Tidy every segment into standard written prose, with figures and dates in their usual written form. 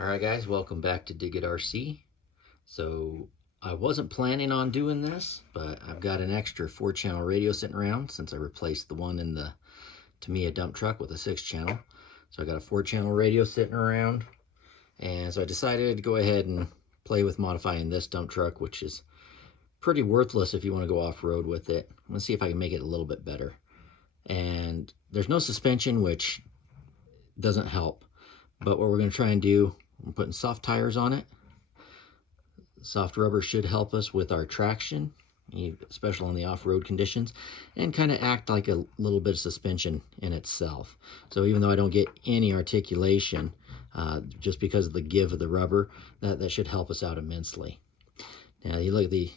Alright guys, welcome back to Dig It RC. So I wasn't planning on doing this, but I've got an extra 4-channel radio sitting around since I replaced the one in the Tamiya dump truck with a 6-channel. So I got a 4-channel radio sitting around, and so I decided to go ahead and play with modifying this dump truck, which is pretty worthless if you want to go off-road with it. I'm going to see if I can make it a little bit better. And there's no suspension, which doesn't help. But what we're going to try and do, I'm putting soft tires on it. Soft rubber should help us with our traction, especially on the off-road conditions, and kind of act like a little bit of suspension in itself. So even though I don't get any articulation, just because of the give of the rubber, that should help us out immensely. Now you look at the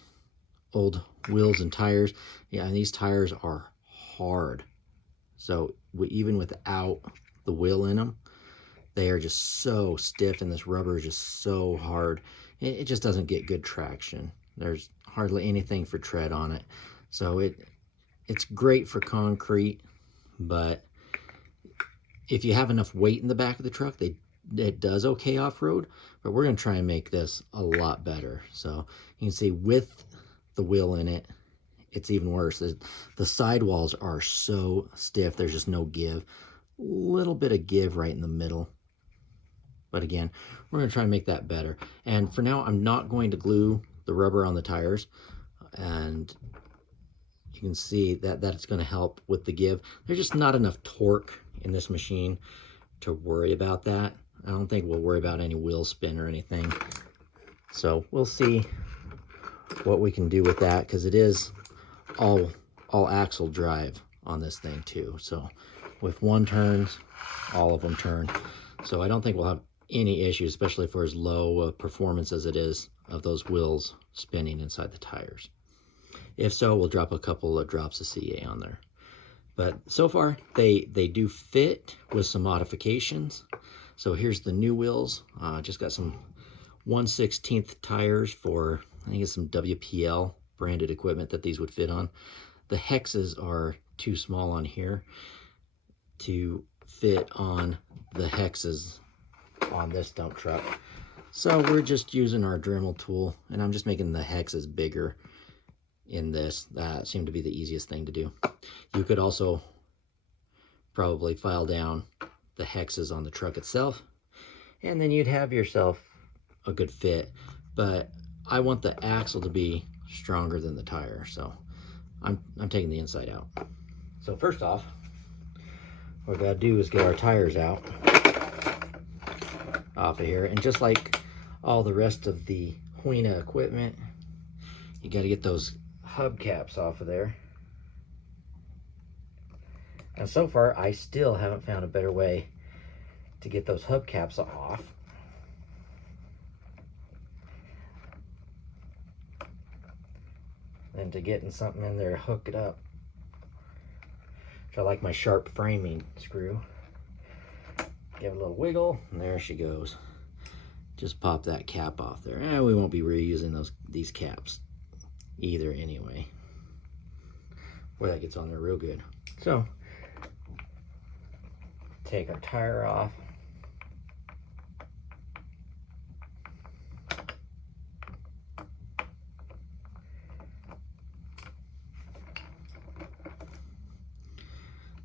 old wheels and tires. Yeah, and these tires are hard. So even without the wheel in them, they are just so stiff, and this rubber is just so hard. It just doesn't get good traction. There's hardly anything for tread on it. So it's great for concrete, but if you have enough weight in the back of the truck, it does okay off-road, but we're going to try and make this a lot better. So you can see with the wheel in it, it's even worse. The sidewalls are so stiff, there's just no give. Little bit of give right in the middle. But again, we're going to try and make that better. And for now, I'm not going to glue the rubber on the tires. And you can see that it's going to help with the give. There's just not enough torque in this machine to worry about that. I don't think we'll worry about any wheel spin or anything. So we'll see what we can do with that, because it is all axle drive on this thing too. So with one turns, all of them turn. So I don't think we'll have any issues, especially for as low performance as it is of those wheels spinning inside the tires. If so, we'll drop a couple of drops of CA on there. But so far, they do fit with some modifications. So here's the new wheels. Just got some 1/16 tires for, I think it's some WPL branded equipment that these would fit on. The hexes are too small on here to fit on the hexes on this dump truck. So we're just using our Dremel tool, and I'm just making the hexes bigger in this. That seemed to be the easiest thing to do. You could also probably file down the hexes on the truck itself, and then you'd have yourself a good fit. But I want the axle to be stronger than the tire, so I'm taking the inside out. So first off, what we gotta do is get our tires out off of here, and just like all the rest of the Huina equipment, you got to get those hubcaps off of there. And so far, I still haven't found a better way to get those hubcaps off than to getting something in there to hook it up. So I like my sharp framing screw. Give it a little wiggle, and there she goes. Just pop that cap off there. And we won't be reusing these caps either anyway. Boy, that gets on there real good. So take our tire off.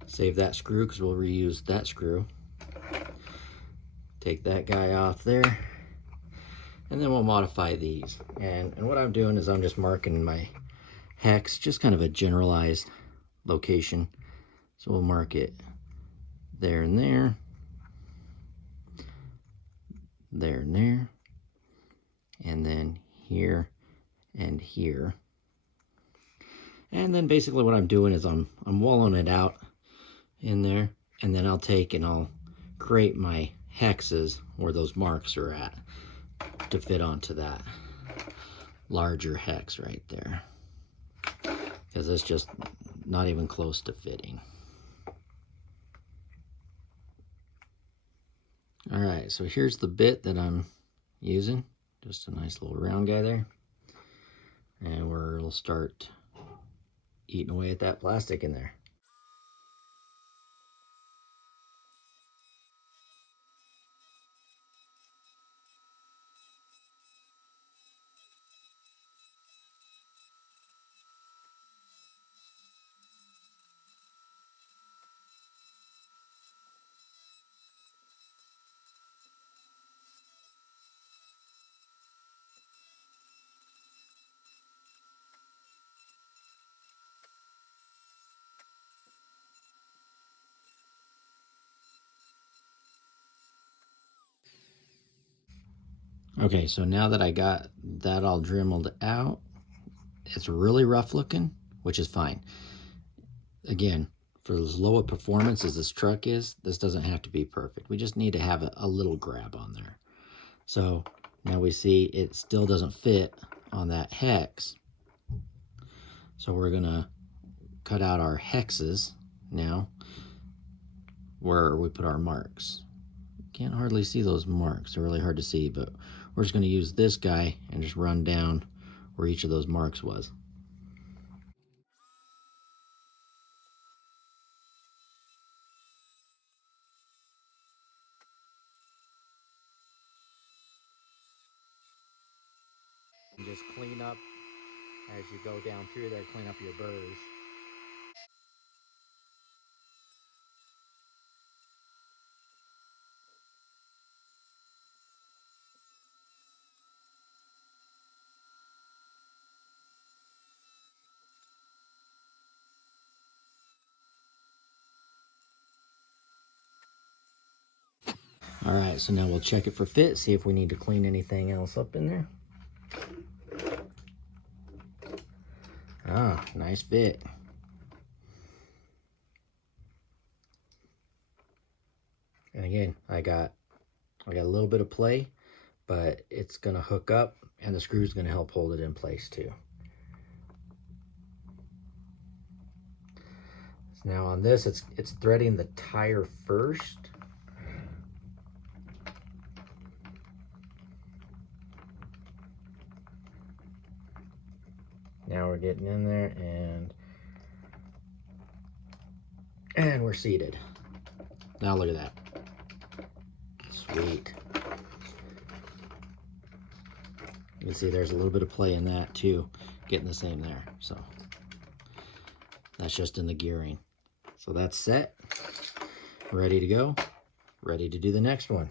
Save that screw because we'll reuse that screw. Take that guy off there, and then we'll modify these. And what I'm doing is I'm just marking my hex, just kind of a generalized location. So we'll mark it there and there, there and there, and then here and here. And then basically what I'm doing is I'm walling it out in there, and then I'll take and I'll create my hexes where those marks are at to fit onto that larger hex right there, because it's just not even close to fitting. All right, so here's the bit that I'm using, just a nice little round guy there, and we'll start eating away at that plastic in there. Okay, so now that I got that all dremeled out, it's really rough looking, which is fine. Again, for as low a performance as this truck is, this doesn't have to be perfect. We just need to have a little grab on there. So now we see it still doesn't fit on that hex. So we're gonna cut out our hexes now where we put our marks. Can't hardly see those marks. They're really hard to see, but we're just gonna use this guy and just run down where each of those marks was. And just clean up as you go down through there, clean up your burrs. All right, so now we'll check it for fit, see if we need to clean anything else up in there. Ah, nice fit. And again, I got a little bit of play, but it's gonna hook up and the screw's gonna help hold it in place too. So now on this, it's threading the tire first. Now we're getting in there and we're seated. Now look at that. Sweet. You can see there's a little bit of play in that too, getting the same there. So that's just in the gearing. So that's set, ready to go, ready to do the next one.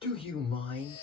Do you mind?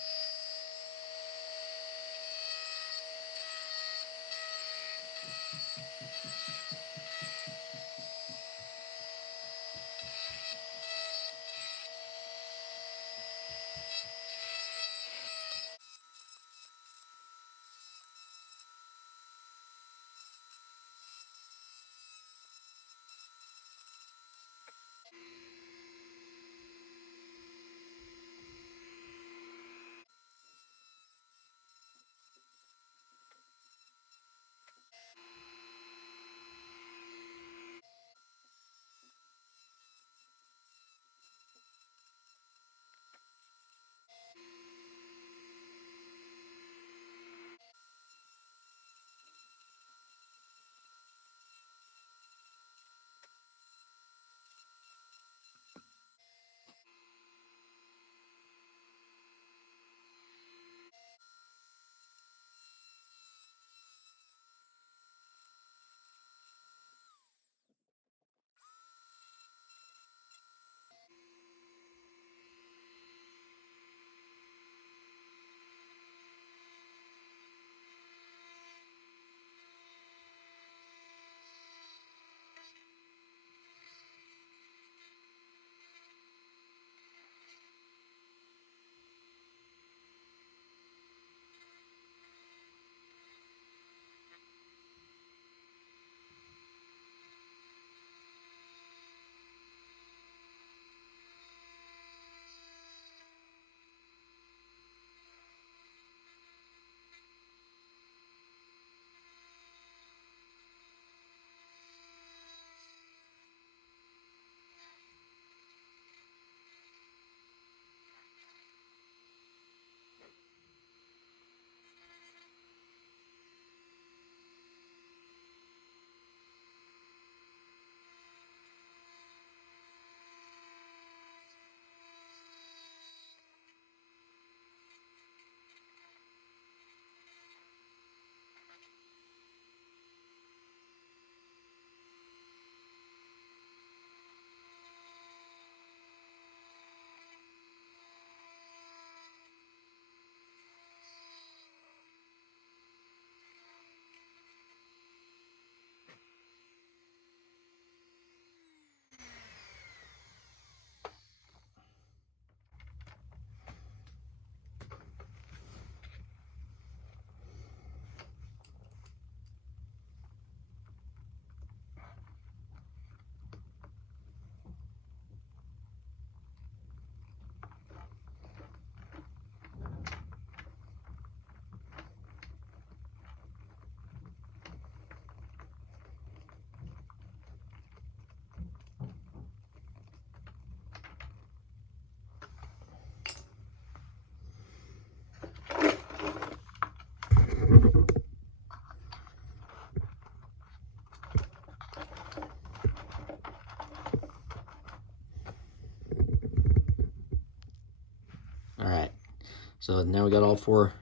So now we got all 4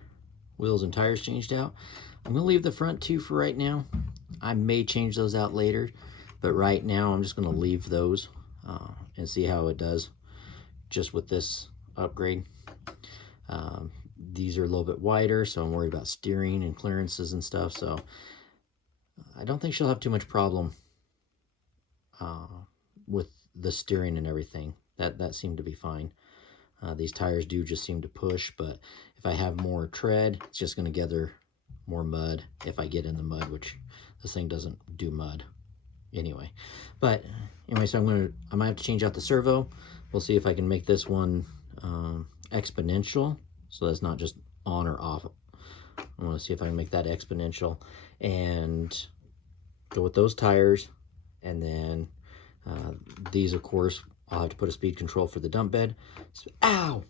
wheels and tires changed out. I'm gonna leave the front 2 for right now. I may change those out later, but right now I'm just gonna leave those and see how it does just with this upgrade. These are a little bit wider, so I'm worried about steering and clearances and stuff, so I don't think she'll have too much problem with the steering and everything. That seemed to be fine. These tires do just seem to push, but if I have more tread, it's just going to gather more mud if I get in the mud, which this thing doesn't do mud anyway. But anyway, so I might have to change out the servo. We'll see if I can make this one exponential, so that's not just on or off. I want to see if I can make that exponential and go with those tires. And then these, of course, I'll have to put a speed control for the dump bed. So, ow!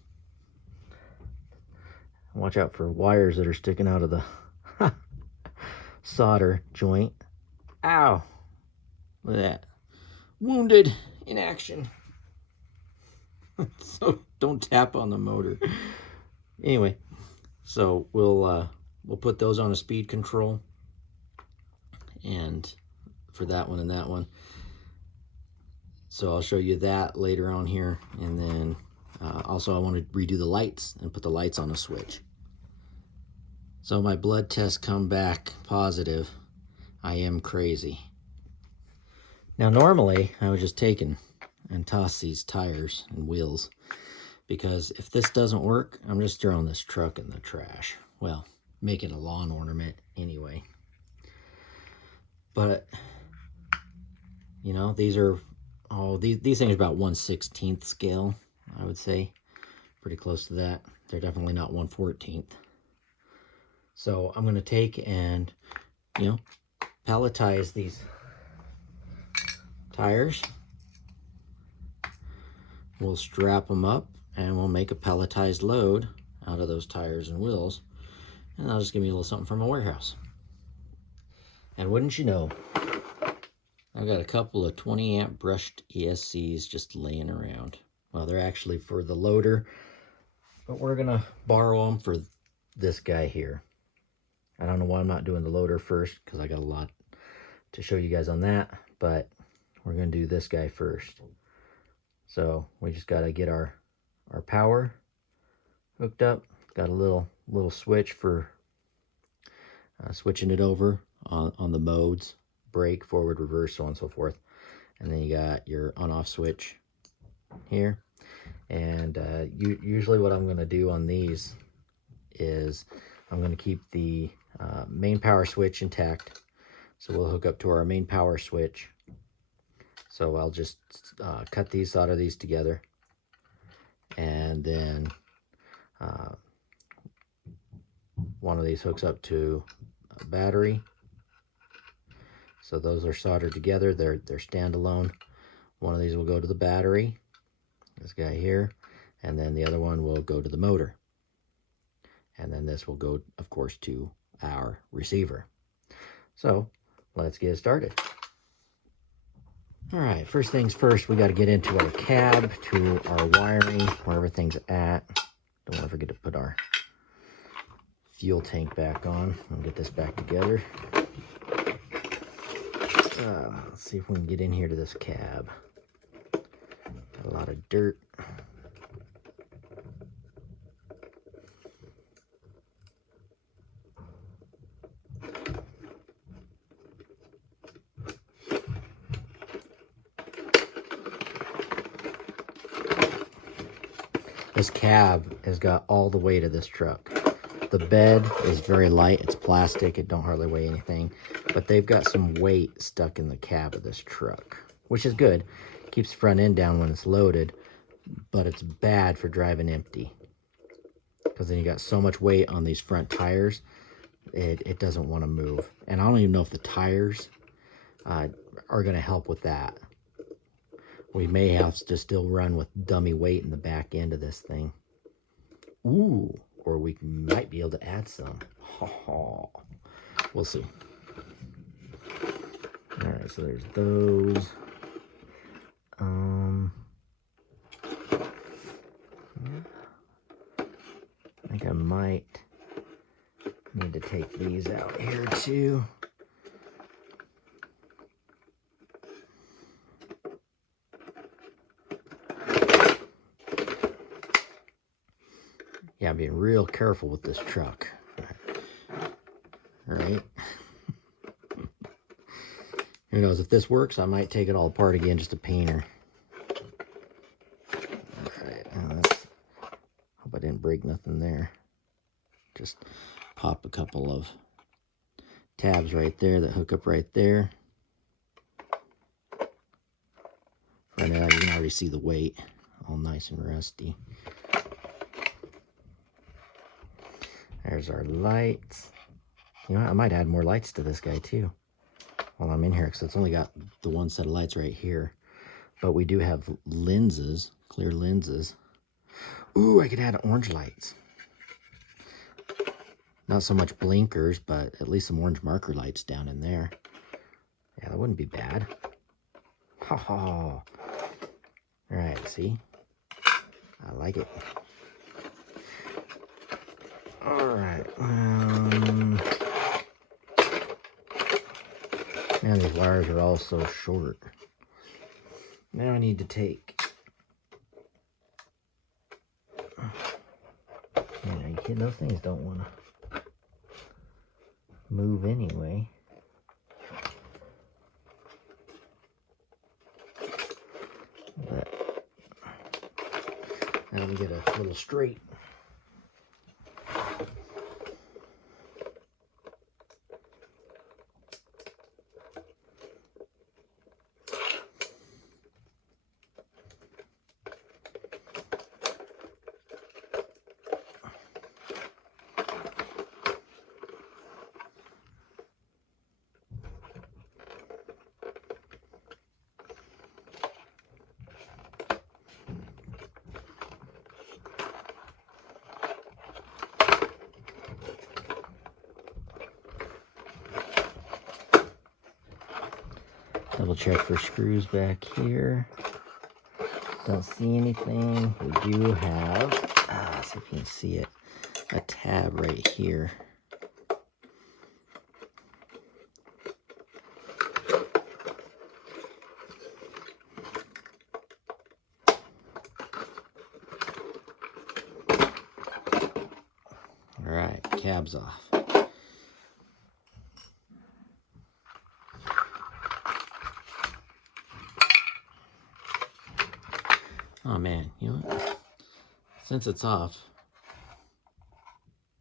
Watch out for wires that are sticking out of the solder joint. Ow! Look at that. Wounded in action. So don't tap on the motor. Anyway, so we'll put those on a speed control, and for that one and that one. So I'll show you that later on here, and then also I want to redo the lights and put the lights on a switch. So my blood tests come back positive. I am crazy. Now normally I would just take and toss these tires and wheels, because if this doesn't work, I'm just throwing this truck in the trash. Well, making a lawn ornament anyway. But you know, these are these things are about 1/16th scale, I would say. Pretty close to that. They're definitely not 1/14th. So I'm going to take and, you know, palletize these tires. We'll strap them up and we'll make a palletized load out of those tires and wheels. And that'll just give me a little something from a warehouse. And wouldn't you know, I've got a couple of 20 amp brushed ESCs just laying around. Well, they're actually for the loader, but we're going to borrow them for this guy here. I don't know why I'm not doing the loader first, because I got a lot to show you guys on that, but we're going to do this guy first. So we just got to get our power hooked up. Got a little switch for switching it over on the modes, brake, forward, reverse, so on and so forth. And then you got your on-off switch here. And usually what I'm going to do on these is I'm going to keep the main power switch intact. So we'll hook up to our main power switch. So I'll just cut these, solder these together. And then one of these hooks up to a battery. So those are soldered together. They're standalone. One of these will go to the battery, this guy here, and then the other one will go to the motor. And then this will go, of course, to our receiver. So let's get started. All right, first things first, we got to get into our cab, to our wiring, where everything's at. Don't want to forget to put our fuel tank back on. I'll get this back together. Let's see if we can get in here to this cab. Got a lot of dirt. This cab has got all the weight of this truck. The bed is very light. It's plastic. It don't hardly weigh anything. But they've got some weight stuck in the cab of this truck, which is good. Keeps the front end down when it's loaded, but it's bad for driving empty, because then you got so much weight on these front tires, it doesn't want to move. And I don't even know if the tires are going to help with that. We may have to still run with dummy weight in the back end of this thing. Ooh, or we might be able to add some. We'll see. All right, so there's those. I think I might need to take these out here too. Yeah, I'm being real careful with this truck. Right? Who knows, if this works, I might take it all apart again just to paint her. Alright, hope I didn't break nothing there. Just pop a couple of tabs right there that hook up right there. Right now you can already see the weight, all nice and rusty. There's our lights. You know what? I might add more lights to this guy too while I'm in here, because it's only got the one set of lights right here. But we do have lenses, clear lenses. Ooh, I could add orange lights. Not so much blinkers, but at least some orange marker lights down in there. Yeah, that wouldn't be bad. Ha ha. Alright, see? I like it. Alright, man, these wires are all so short. Now I need to take... Man, are you kidding? Those things don't want to move anyway. But now let me get a little straight. Double check for screws back here. Don't see anything. We do have, see if you can see it, a tab right here. All right, cab's off. Oh man, you know what? Since it's off,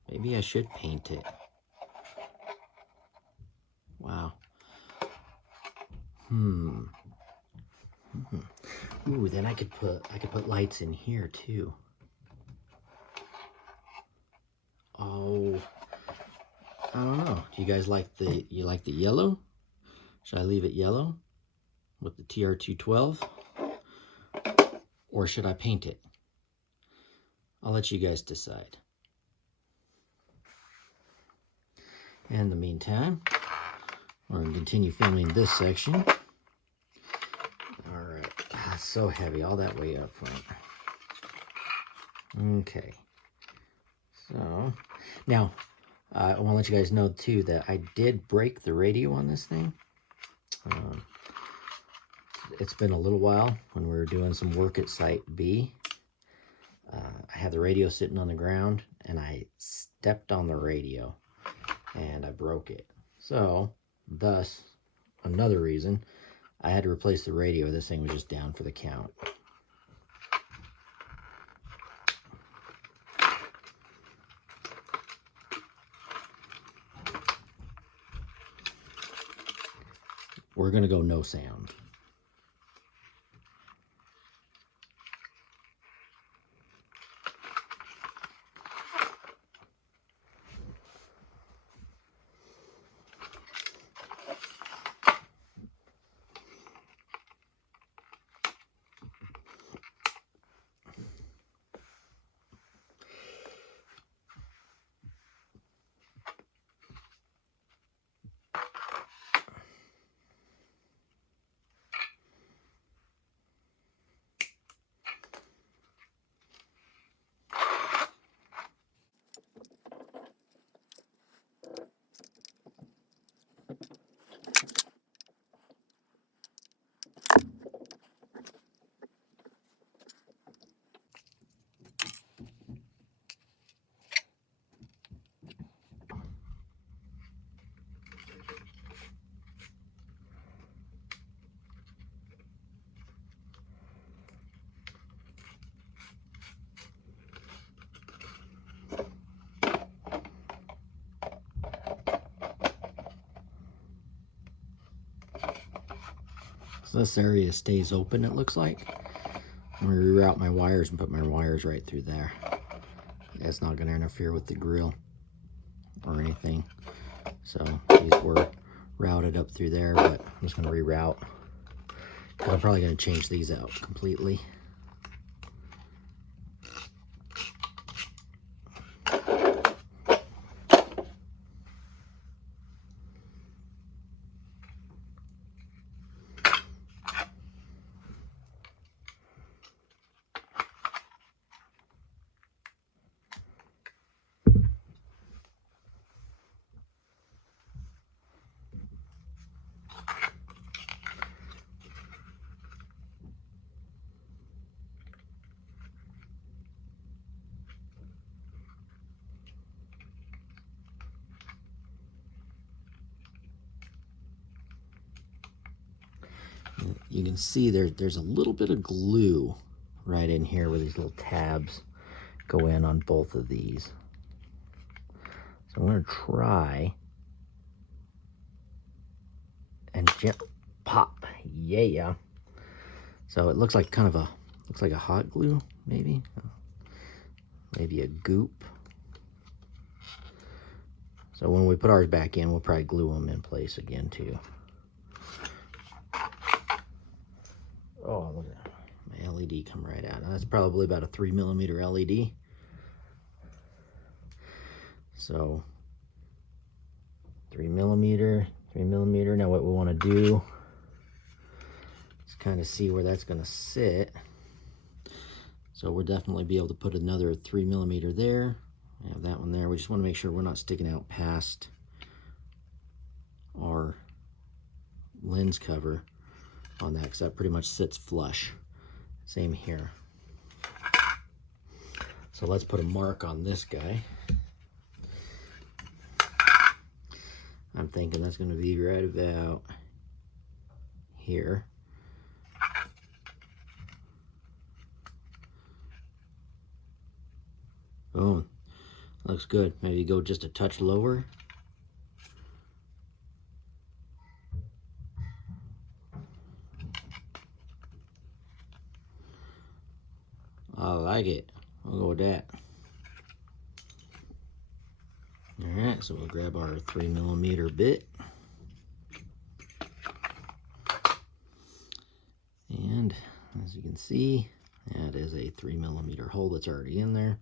maybe I should paint it. Wow. Ooh, then I could put lights in here too. Oh, I don't know. Do you guys like the yellow? Should I leave it yellow with the Tr212? Or should I paint it? I'll let you guys decide. In the meantime, we're going to continue filming this section. All right. It's so heavy, all that way up front. Okay. So, now, I want to let you guys know, too, that I did break the radio on this thing. It's been a little while when we were doing some work at Site B. I had the radio sitting on the ground, and I stepped on the radio, and I broke it. So, thus, another reason, I had to replace the radio. This thing was just down for the count. We're going to go no sound. So this area stays open, it looks like. I'm going to reroute my wires and put my wires right through there. It's not going to interfere with the grill or anything. So these were routed up through there, but I'm just going to reroute. I'm probably going to change these out completely. You can see there's a little bit of glue right in here where these little tabs go in on both of these. So I'm going to try and pop. Yeah. So it looks like looks like a hot glue, maybe a goop. So when we put ours back in, we'll probably glue them in place again too. Oh, look at that. My LED come right out. Now that's probably about a 3mm LED. So 3mm. Now what we want to do is kind of see where that's going to sit. So we'll definitely be able to put another 3mm there. I have that one there. We just want to make sure we're not sticking out past our lens cover on that, because that pretty much sits flush. Same here. So let's put a mark on this guy. I'm thinking that's going to be right about here. Boom. Looks good. Maybe go just a touch lower. I like it. I'll go with that. Alright, so we'll grab our 3mm bit. And as you can see, that is a 3mm hole that's already in there.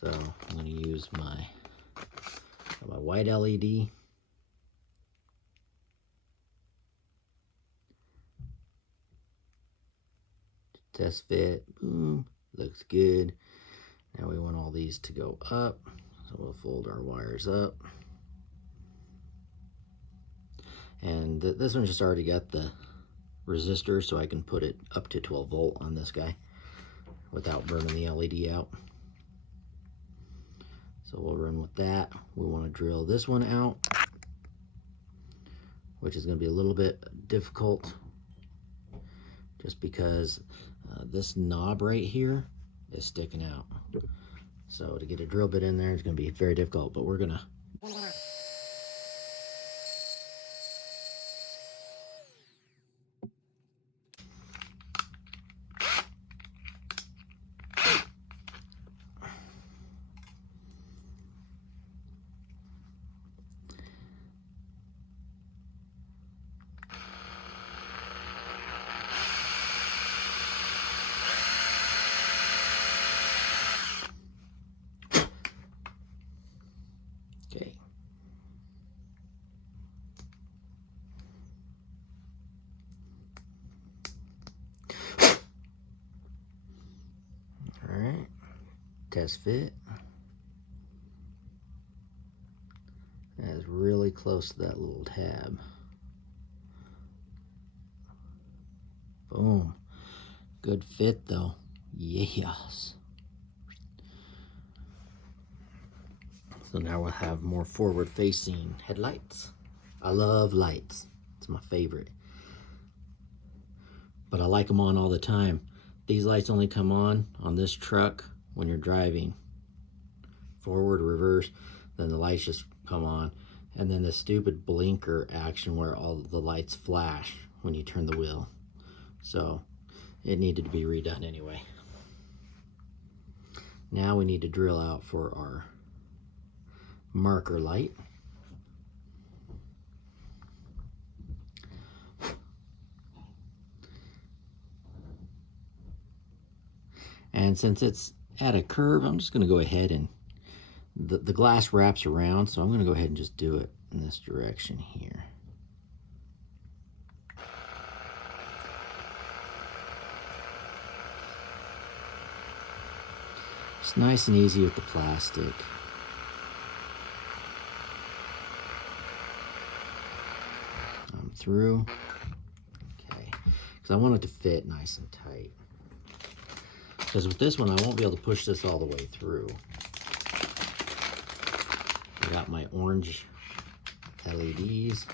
So I'm going to use my white LED. Test fit. Boom. Looks good. Now we want all these to go up. So we'll fold our wires up. And this one just already got the resistor, so I can put it up to 12 volt on this guy without burning the LED out. So we'll run with that. We want to drill this one out, which is going to be a little bit difficult just because this knob right here is sticking out. So to get a drill bit in there is going to be very difficult, but we're going to okay. All right. Test fit. That is really close to that little tab. Boom. Good fit though. Yes. So now we'll have more forward facing headlights. I love lights. It's my favorite. But I like them on all the time. These lights only come on this truck when you're driving forward or reverse. Then the lights just come on. And then the stupid blinker action where all the lights flash when you turn the wheel. So it needed to be redone anyway. Now we need to drill out for our marker light. And since it's at a curve, I'm just going to go ahead and the glass wraps around, so I'm going to go ahead and just do it in this direction here. It's nice and easy with the plastic. I'm through. Okay, because I want it to fit nice and tight. Because with this one, I won't be able to push this all the way through. I got my orange LEDs.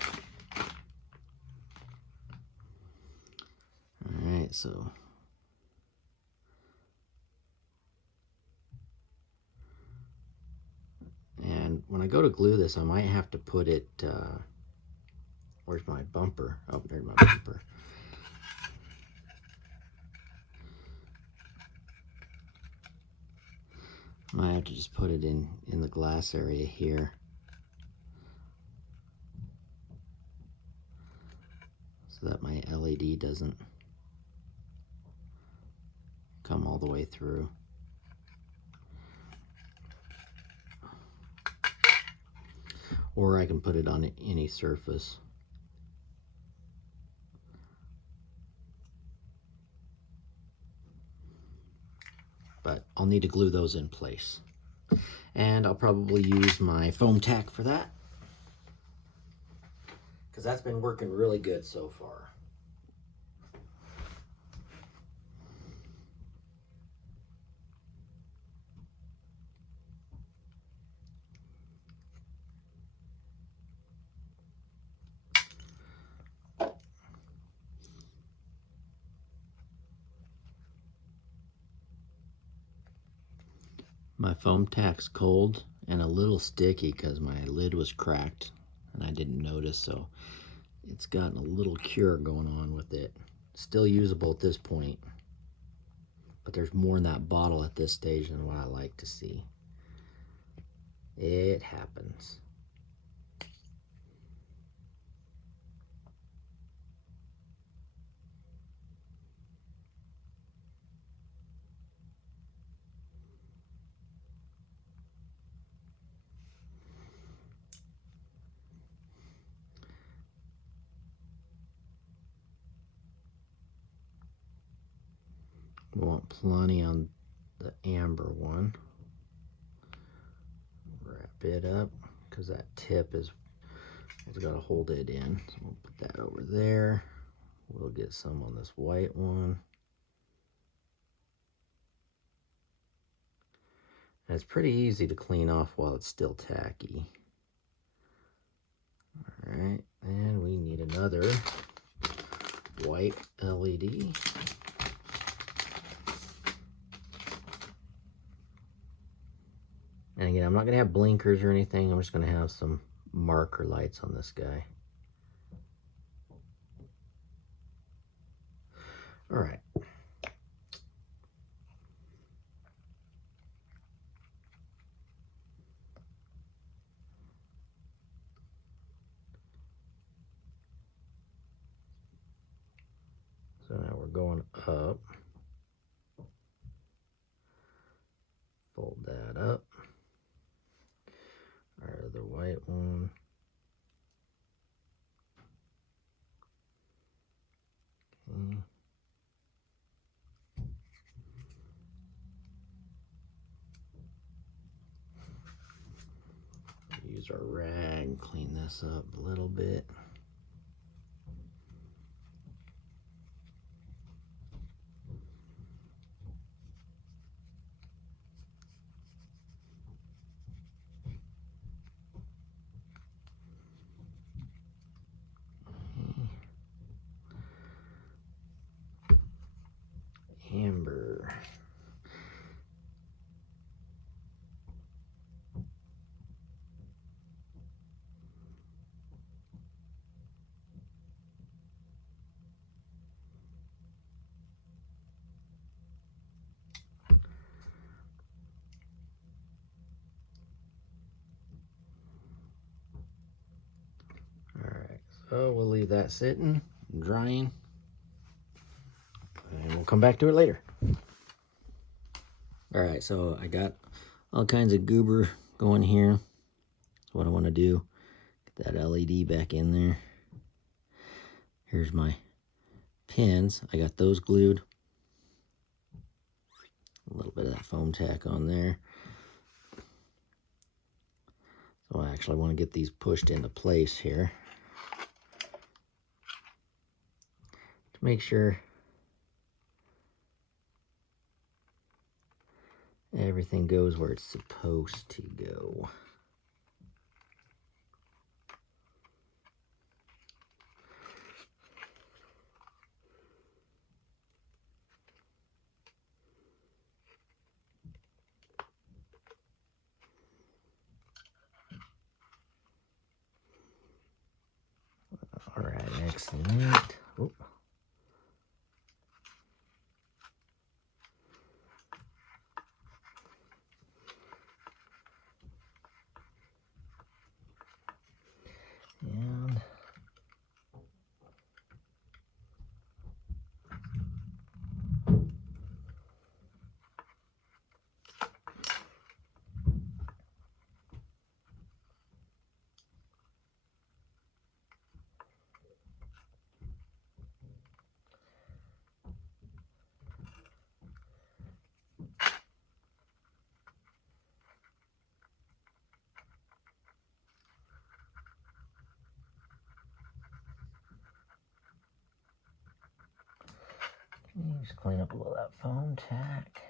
Alright, so and when I go to glue this, I might have to put it, where's my bumper? Oh, there's my bumper. I might have to just put it in the glass area here. So that my LED doesn't come all the way through. Or I can put it on any surface. But I'll need to glue those in place. And I'll probably use my foam tack for that, because that's been working really good so far. My foam tack's cold and a little sticky because my lid was cracked and I didn't notice, so it's gotten a little cure going on with it. Still usable at this point, but there's more in that bottle at this stage than what I like to see. It happens. We want plenty on the amber one. Wrap it up because that tip is what's got to hold it in. So we'll put that over there. We'll get some on this white one. And it's pretty easy to clean off while it's still tacky. All right, and we need another white LED. And again, I'm not going to have blinkers or anything. I'm just going to have some marker lights on this guy. All right. So now we're going up. Fold that up. Our other white one. Okay. Use our rag and clean this up a little bit. Amber. So we'll leave that sitting and drying, and we'll come back to it later. All right, so I got all kinds of goober going here. That's what I want to do. Get that LED back in there. Here's my pins. I got those glued. A little bit of that foam tack on there. So I actually want to get these pushed into place here to make sure everything goes where it's supposed to go. All right, excellent. Oop. And just clean up a little of that foam tack.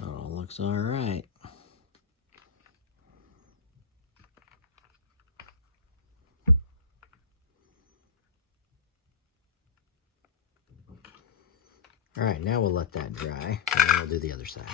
Oh, looks all right. All right, now we'll let that dry, and then we'll do the other side.